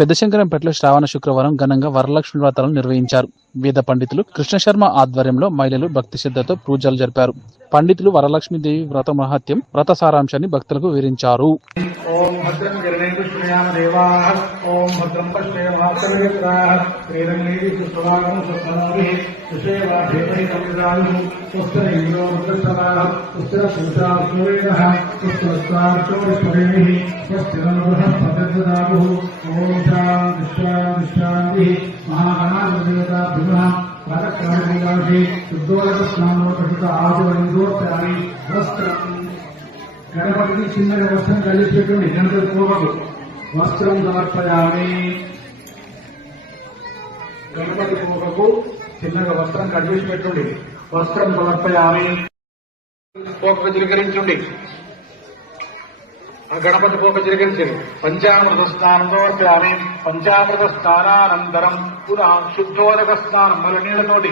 పెద్దశంకరంపేటలో శ్రావణ శుక్రవారం ఘనంగా వరలక్ష్మి వ్రతాలను నిర్వహించారు. వేద పండితులు కృష్ణశర్మ ఆధ్వర్యంలో మహిళలు భక్తి శ్రద్ధతో పూజలు జరిపారు. పండితులు వరలక్ష్మీదేవి వ్రత మహత్యం వ్రత సారాంశాన్ని భక్తులకు వివరించారు. ఓం భద్రం ఓం శాంతి శాంతి వస్త్రం గణపతికి చిన్నగా వస్త్రం కలిసిపెట్టుకుని గణపతి పూర్వకు వస్త్రం సమర్పయామి గణపతి పూర్వకు చిన్నగా వస్త్రం కలిసి పెట్టుండి. వస్త్రం సమర్పయామి. పోక చిలకరించుండి ఆ గణపతి పోక చిలకరించండి పంచామృత స్నానం సమర్పయామి పంచామృత స్నానానంతరం పునః శుద్ధోదక స్నానం మళ్ళీ నీళ్ళతోటి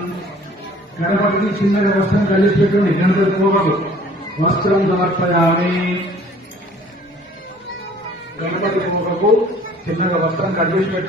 గణపతికి చిన్నగా వస్త్రం కలిసి పెట్టుకుని గణపతి పూర్వకు వస్త్రం సమర్పయామి. గణపతి పూర్వకు చిన్నగా వస్త్రం కలిసి